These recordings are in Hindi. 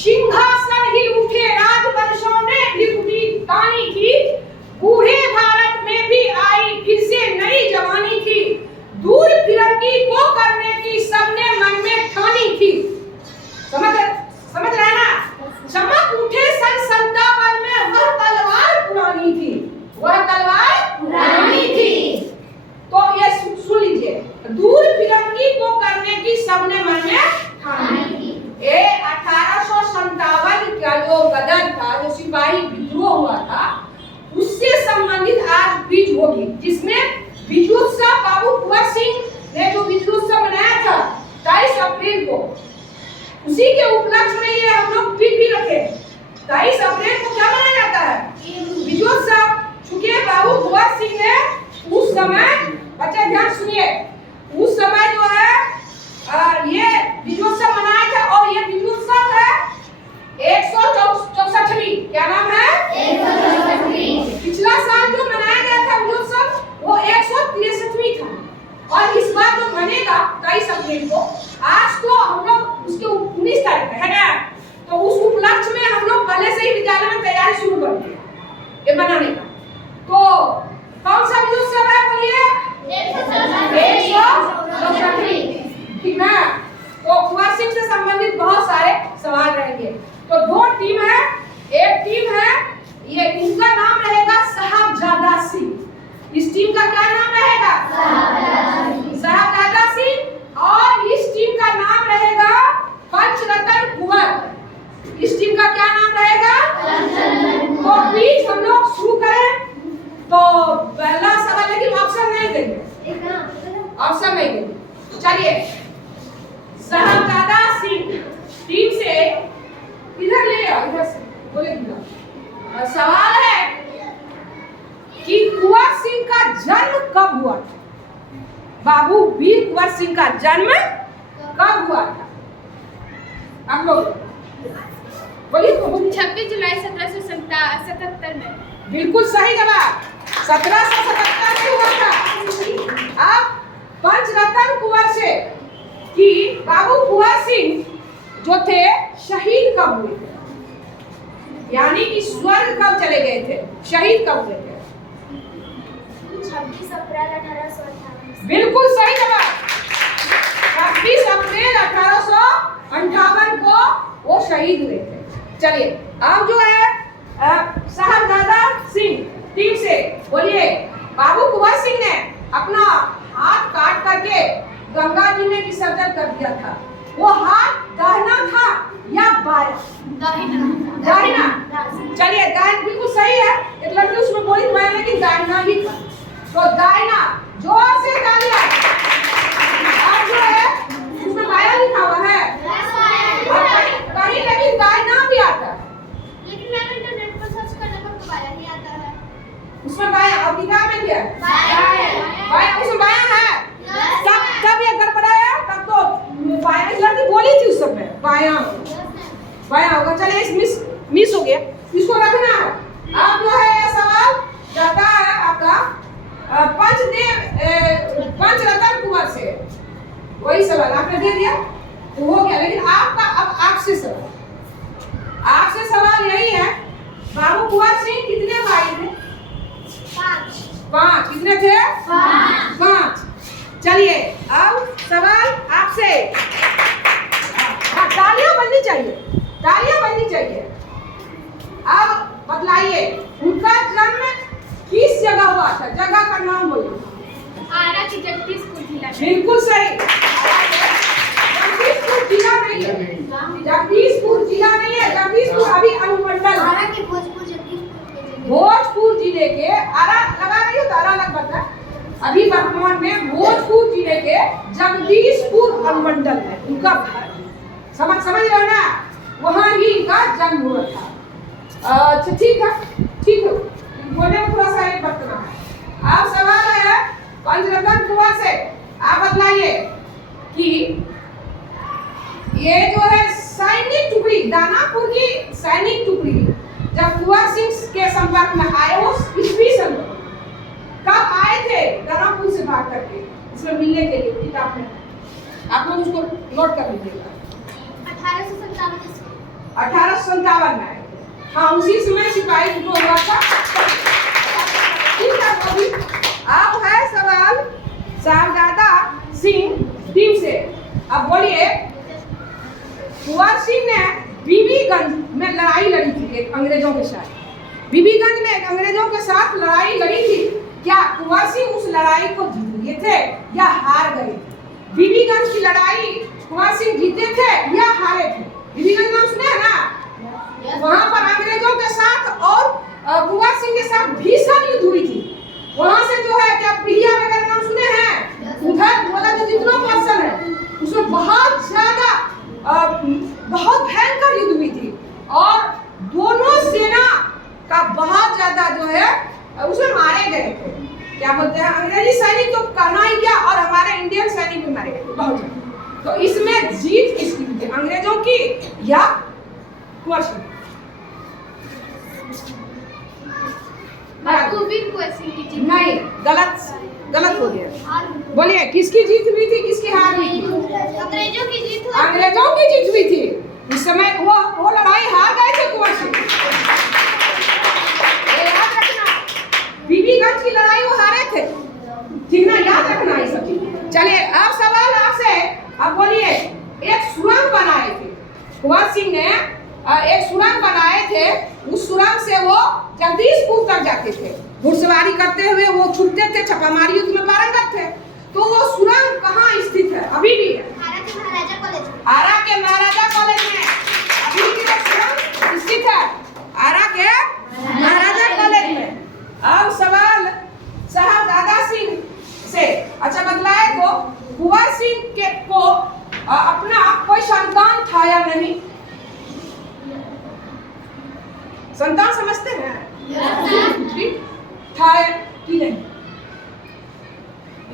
सिंहासन हिल उठे, राजवंशों ने भी उठी तानी थी, बूढ़े भारत में भी आई फिर से नई जवानी थी, दूर फिरंगी को करने की सबने मन में ठानी थी। समझ रहे ना? चमक उठे सन 57 में वह तलवार पुरानी थी, वह तलवार पुरानी थी। तो ये सुन लीजिए, दूर फिरंगी को करने की सबने मन में ठानी थी। ये 1857 का जो गदर था, जो सिपाही विद्रोह हुआ था, उससे संबंधित आज बीज होगी, जिसमें विजयोत्सव बाबू कुंवर सिंह ने जो विजयोत्सव मनाया था 23 अप्रैल को, उसी के उपलक्ष्य में ये हम लोग भी रखे। 23 अप्रैल को क्या मनाया जाता है? विजयोत्सव। चूंकि बाबू कुंवर सिंह ने उस समय, बच्चे ध्यान सुनिए, उस समय जो है ये विजयोत्सव मनाया था, और ये विजयोत्सव है 164वीं। क्या नाम है? 164वीं। पिछला साल जो मनाया गया था विजयोत्सव वो 163वीं था, और इस बार जो मनेगा 23 अप्रैल को, आज तो हम लोग उसके 19 तारीख है ना, तो उस उपलक्ष्य में हम लोग पहले से ही विद्यालय में तैयारी शुरू कर दिए ये मनाने का। तो कौन सा विजयोत्सव है बोलिए? 164वीं। ठीक ना? तो कुंवर सिंह से संबंधित बहुत सारे सवाल रहेंगे। तो दो टीम है, एक टीम है ये, इनका नाम रहेगा साहबजादा सिंह। इस टीम का क्या नाम रहेगा? साहबजादा सिंह। और इस टीम का नाम रहेगा पंचरत्न कुंवर। इस टीम का क्या नाम रहेगा? तो प्लीज हम लोग शुरू करें। तो पहला सवाल, लेकिन ऑप्शन नहीं देंगे, ऑप्शन नहीं देंगे। चलिए, साहबजादा सिंह टीम से इधर ले आओ, इधर से बोले इधर। सवाल है कि कुंवर सिंह का जन्म कब हुआ था? बाबू वीर कुंवर सिंह का जन्म कब हुआ था? आप लोग बोलिए। 26 जुलाई 1777 में। बिल्कुल सही जवाब, 1777 में हुआ था। अब पंचरत्न कुंवर से कि बाबू कुंवर सिंह जो थे शहीद कब हुए थे, यानी कि स्वर्ग कब चले गए थे, शहीद कब हुए थे? 26 अप्रैल 1858। बिल्कुल सही जवाब, 26 अप्रैल 1858 को वो शहीद हुए थे। चलिए, अब जो है साहबजादा सिंह टीम से बोलिए, बाबू कुंवर सिंह ने अपना हाथ काट करके गंगा जी में विसर्जन कर दिया था, वो हाथ दाहिना था या बायां? दाहिना। चलिए, दाहिना बिल्कुल सही है। एक लड़की उसमें बोली मैं, लेकिन दाहिना ही था, तो दाहिना। जोर से तालियां। अब जो है उसमें बायां लिखा हुआ है, कहीं लेकिन दाहिना भी आता है, लेकिन मैंने इंटरनेट पर सर्च करने पर बायां ही आता है। उसमें बायां। और किताब में क्या है? बायां। उसमें बायां है। जब ये गड़बड़ाया तब तो बायां लड़की बोली थी उस समय, बायां होगा। चलिए, मिस हो गया, इसको रखना है। अब जो है ये सवाल जाता है आपका पंचरत्न कुंवर से। वही सवाल आपने दे दिया तो हो गया, लेकिन आपका अब आपसे सवाल यही है, बाबू कुंवर सिंह कितने भाई थे? 5। कितने थे? 5। चलिए, अब सवाल आपसे। तालियां बजनी चाहिए। अब बतलाइए, उनका जन्म किस जगह हुआ था? जगह का नाम बोलिए। आरा की जगदीशपुर जिला। बिल्कुल सही। जगदीशपुर जिला नहीं है, जगदीशपुर अभी अनुमंडल आरा के भोजपुर जगदीशपुर। भोजपुर जिले के आरा लगा रही हो तो आरा लग पता, अभी वर्तमान में भोजपुर जिले के जगदीशपुर अनुमंडल है उनका घर। समझ रहे ना? वहाँ ही इनका जन्म हुआ था। अच्छा, ठीक है, बोलने में थोड़ा सा एक बर्तना है। अब सवाल है पंचरत्न कुंवर से, आप बतलाइए कि ये जो है सैनिक टुकड़ी, दानापुर की सैनिक टुकड़ी जब कुंवर सिंह के संपर्क में आए, वो ईस्वी सन कब आए थे दानापुर से भाग करके इसमें मिलने के लिए? किताब में आप लोग उसको नोट कर लीजिएगा। 1857। 57 में आए थे। हाँ, उसी समय सिपाही विद्रोह हुआ था। ठीक है, अभी अब है सवाल शहजादा सिंह टीम से। अब बोलिए, कुंवर सिंह ने बीबीगंज में लड़ाई लड़ी थी एक अंग्रेजों के साथ। बीबीगंज में एक अंग्रेजों के साथ लड़ाई लड़ी थी। क्या कुंवर सिंह उस लड़ाई को जीत लिए थे या हार गए? बीबीगंज की लड़ाई कुंवर सिंह जीते थे या हारे थे? बीबीगंज नाम सुने हैं ना? वहां पर अंग्रेजों के साथ और कुंवर सिंह के साथ भीषण युद्ध हुई थी। वहां से जो है क्या प्रिया वगैरह नाम सुने हैं? उधर वाला जो जितना पर्सन है उसमें बहुत ज्यादा बहुत भयंकर युद्ध हुई थी और दोनों सेना का बहुत ज्यादा जो है उसमें मारे गए थे। क्या बोलते हैं, अंग्रेजी सैनिक तो कहना ही क्या, और हमारे इंडियन सैनिक भी मारे गए थे बहुत ज्यादा। तो इसमें जीत किसकी थी, अंग्रेजों की या कुंवर सिंह? नहीं, गलत हो गया। बोलिए, किसकी जीत हुई थी, किसकी हार हुई थी? अंग्रेजों की जीत हुई। अंग्रेजों की जीत हुई थी। उस समय वो लड़ाई हार गए थे कुंवर सिंह। याद रखना, बीबीगंज की लड़ाई वो हारे थे, ठीक ना? याद रखना ये सब चीज। चलिए, अब सवाल आपसे। अब बोलिए, एक सुरंग बनाए थे कुंवर सिंह ने, एक सुरंग बनाए थे। उस सुरंग से वो जगदीशपुर तक जाते थे, घुड़सवारी करते हुए वो छुटते थे, छापामारी युद्ध में पारंगत थे। तो वो सुरंग कहाँ स्थित है? अभी भी है आरा के महाराजा कॉलेज। आरा के महाराजा कॉलेज में अभी भी वो सुरंग स्थित है, आरा के महाराजा कॉलेज में। अब सवाल शहजादा सिंह से। अच्छा, बतलाए तो कुंवर सिंह के को अपना कोई संतान था या नहीं? संतान समझते हैं? ठीक था कि नहीं,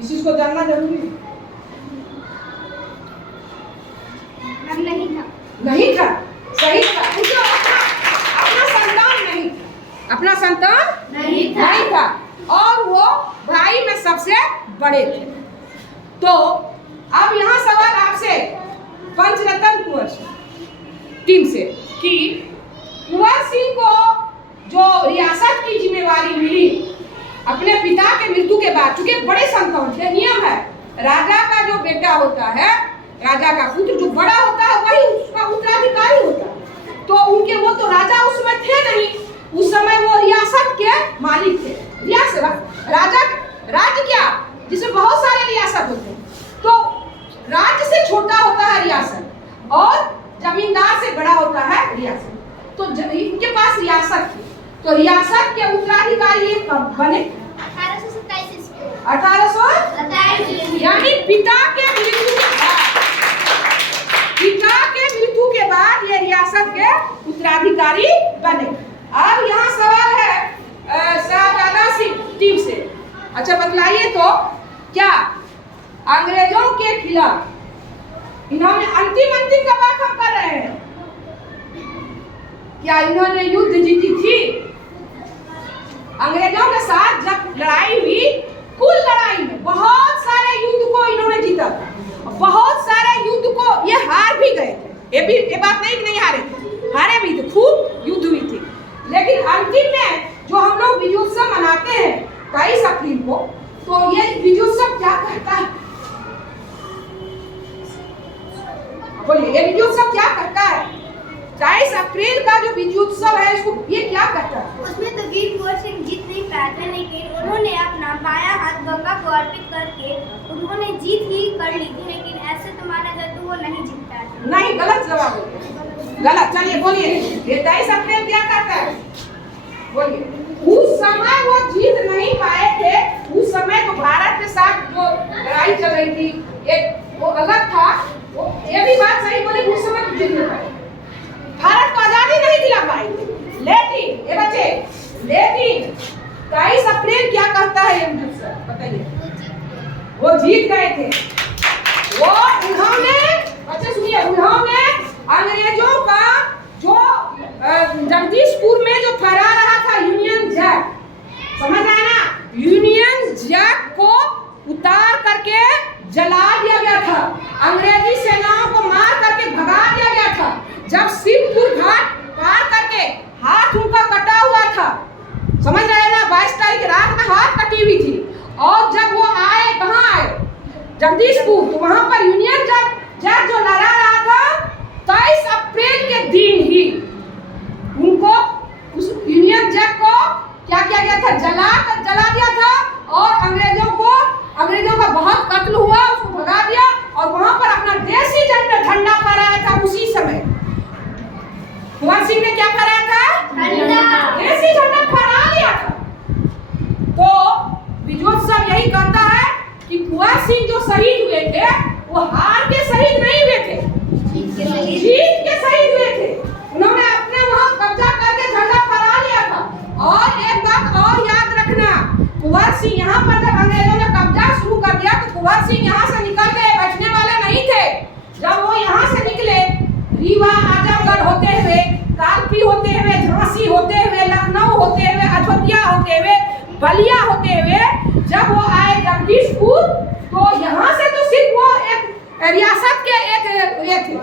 इस चीज को जानना जरूरी है। नहीं था। नहीं था, सही था। उनका अपना संतान नहीं था, अपना संतान नहीं था और वो भाई में सबसे बड़े थे। तो अब यहाँ सवाल आपसे पंचरत्न कुंवर सिंह टीम से कि कुंवर सिंह को जो रियासत की जिम्मेवारी मिली अपने पिता के मृत्यु के बाद, चूंकि बड़े संतान थे, नियम है राजा का जो बेटा होता है, राजा का पुत्र जो बड़ा होता है वही उसका उत्तराधिकारी होता है। तो उनके वो तो राजा उस समय थे नहीं, उस समय वो रियासत के मालिक थे। रियासत राजा, राज्य क्या जिसमें बहुत सारे रियासत होते हैं, तो राज्य से छोटा होता है रियासत और जमींदार से बड़ा होता है रियासत। तो इनके पास रियासत थी, तो रियासत के उत्तराधिकारी कब बने? 1827 ईस्वी। 1827 यानी पिता के मृत्यु के बाद, पिता के मृत्यु के बाद ये रियासत के उत्तराधिकारी बने। अब यहाँ सवाल है शहजादा सिंह टीम से। अच्छा, बतलाइए तो क्या अंग्रेजों के खिलाफ इन्होंने अंतिम का बात हम कर रहे हैं, क्या इन्होंने युद्ध जीती थी? अंग्रेजों के साथ जब लड़ाई हुई, कुल लड़ाई में बहुत सारे युद्ध को इन्होंने जीता था, बहुत सारे युद्ध को ये हार भी गए थे। ये बात नहीं कि नहीं हारे थे, हारे भी थे, खूब युद्ध हुई थी। लेकिन अंतिम में जो हम लोग विजयोत्सव मनाते हैं 23 अप्रैल को, तो ये विजयोत्सव क्या कहता है? बोलिए, ये विजयोत्सव क्या कहता है? 22 अप्रैल का जो विजयोत्सव है इसको ये क्या कहता है? उसमें तो वीर कुंवर सिंह जीत नहीं पाए थे, लेकिन उन्होंने अपना बायां हाथ गंगा को अर्पित करके उन्होंने जीत ही कर ली थी। लेकिन ऐसे तो माना जाए तो वो नहीं जीत पाए थे। नहीं, गलत जवाब है, गलत। चलिए बोलिए, ये 23 अप्रैल क्या कहता है? बोलिए। उस समय वो जीत नहीं पाए थे, उस समय तो भारत के साथ जो लड़ाई चल रही थी एक वो अलग था, वो ये भी बात सही बोली, उस समय तो जीत नहीं पाए, भारत को आजादी नहीं दिला पाए थे। लेकिन ये बच्चे, लेकिन 23 अप्रैल क्या कहता है ये मुझे बताइए? वो जीत गए थे। वो उन्होंने, बच्चे सुनिए, उन्होंने अंग्रेजों का जो जगदीशपुर में जो फहरा रहा था यूनियन जैक, समझ रहे हैं ना, यूनियन जैक को उतार करके जला दिया गया था, अंग्रेजी सेनाओं को मार करके भगा दिया गया था। जब शिवपुर घाट पार और जब वो आए, कहाँ आए, जगदीशपुर, तो वहां पर यूनियन जज जो लड़ा रहा था 23 अप्रैल के दिन ही उनको, उस यूनियन जज को क्या किया गया था, जला दिया था। और अंग्रेजों का बहुत कत्ल हुआ, उसको भगा दिया और वहां पर अपना देसी झंडा फहराया था। उसी समय कुंवर सिंह ने क्या फहराया था, देसी झंडा फहरा लिया था। तो विजयोत्सव यही कहता है कि कुंवर सिंह जो शहीद हुए थे वो हार के शहीद नहीं हुए थे, जीत के शहीद हुए थे। उन्होंने अपने वहां कब्जा करके झंडा फहरा लिया था। और एक बात और याद रखना, कुंवर सिंह यहाँ पर जब अंग्रेजों ने कब्जा शुरू कर दिया तो कुंवर सिंह यहाँ से निकल गए, बैठने वाले नहीं थे। जब वो यहाँ से निकले, रीवा आजमगढ़ होते हुए, कालपी होते हुए, झांसी होते हुए, लखनऊ होते हुए, अयोध्या होते हुए, बलिया होते हुए, जब वो आए जगदीशपुर, तो यहाँ से तो सिर्फ वो एक रियासत के एक थे,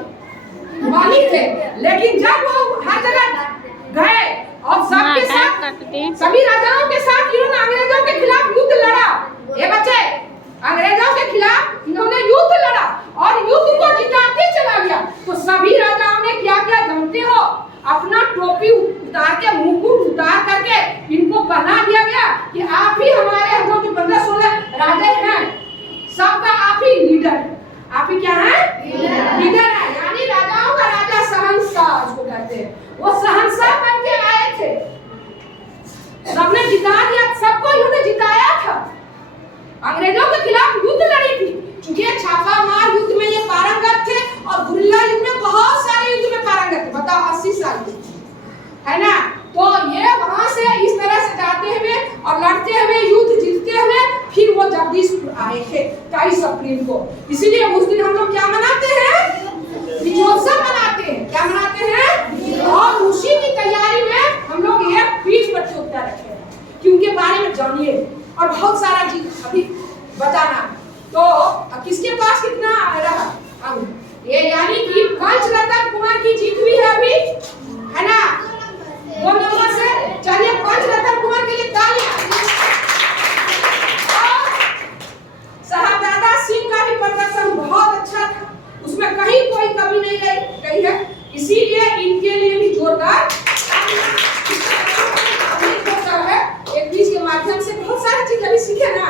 मालिक थे। लेकिन जब वो हर जगह गए और सबके साथ, सभी राजाओं के साथ इन्होंने अंग्रेजों के खिलाफ युद्ध लड़ा। ये बच्चे, अंग्रेजों के खिलाफ इन्होंने युद्ध लड़ा और युद्ध को जिताते चला गया। तो सभी राजाओं ने क्या किया जानते हो, अपना टोपी उतार के, मुकुट उतार करके इनको पहना दिया गया कि आप ही हमारे हम जो 15-16 राजा हैं, सबका आप ही लीडर है। आप ही क्या है, लीडर है। यानी राजाओं का राजा शहंशाह उसको कहते हैं। वो शहंशाह बन के आए थे, सबने जिता दिया, सबको इन्होंने जिताया था। अंग्रेजों के खिलाफ युद्ध लड़ी थी, क्योंकि छापा मार युद्ध में ये पारंगत थे और गुरिल्ला युद्ध में बहुत सारे युद्ध में पारंगत थे। बताओ 80 साल है ना। तो ये वहां से इस तरह से जाते हुए और लड़ते हुए, युद्ध जीतते हुए फिर वो जगदीशपुर आए थे 23 अप्रैल को। इसीलिए उस दिन हम लोग क्या मनाते हैं, विजयोत्सव मनाते हैं। क्या मनाते हैं? और उसी की तैयारी में हम लोग ये क्विज प्रतियोगिता रखे हैं कि उनके बारे में जानिए और बहुत सारा चीज अभी बताना। तो किसके पास कितना रहा अब ये, यानी कि पंचरत्न कुमार की जीत हुई है अभी, है ना, 2 नंबर से। चलिए पंचरत्न कुमार के लिए तालियां। साहबजादा सिंह का भी प्रदर्शन बहुत अच्छा था, उसमें कहीं कोई कमी नहीं गई है। इसीलिए इनके लिए भी जोरदार है। एक बीच के माध्यम से बहुत सारी चीज अभी सीखे ना,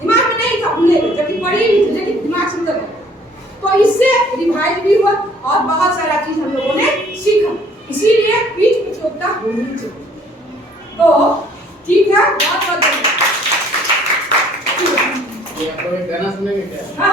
दिमाग में नहीं था, भूले गए, जबकि पढ़ी भी थी लेकिन दिमाग से उतर गया। तो इससे रिवाइज भी हुआ और बहुत सारा चीज हम लोगों ने सीखा। इसीलिए बीच प्रतियोगिता होनी चाहिए। तो ठीक है, बहुत बहुत धन्यवाद। ये आप लोग गाना सुनेंगे क्या? हाँ।